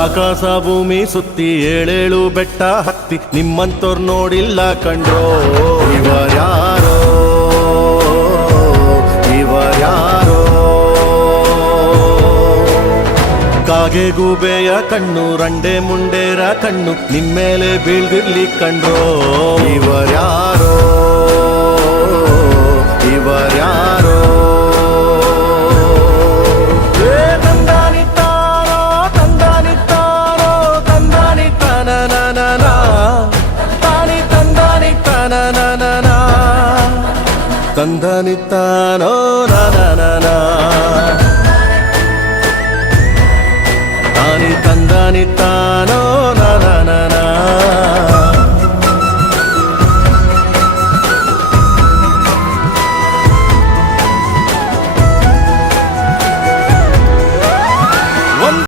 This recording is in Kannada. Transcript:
ಆಕಾಶ ಭೂಮಿ ಸುತ್ತಿ ಏಳೇಳು ಬೆಟ್ಟ ಹತ್ತಿ ನಿಮ್ಮಂತೋರ್ ನೋಡಿಲ್ಲ ಕಂಡ್ರೋ ಇವರ್ಯಾರೋ ಇವರ್ಯಾರೋ ಕಾಗೆ ಗೂಬೆಯ ಕಣ್ಣು ರಂಡೆ ಮುಂಡೇರ ಕಣ್ಣು ನಿಮ್ಮೇಲೆ ಬೀಳ್ದಿರ್ಲಿ ಕಂಡ್ರೋ ಇವರ್ಯಾರೋ ಇವರ್ಯಾರೋ ತಂದಾನಿತ್ತಾರೋ ತಂದಾನಿತ್ತಾರೋ ತಂದಾನಿತ್ತಾನ ತಾನಿ ತಂದಾನಿತ್ತಾನ ತಂದಾನಿತ್ತಾನೋ ನಾನ ತಾನಿ ತಂದಾನಿತ್ತಾನೋ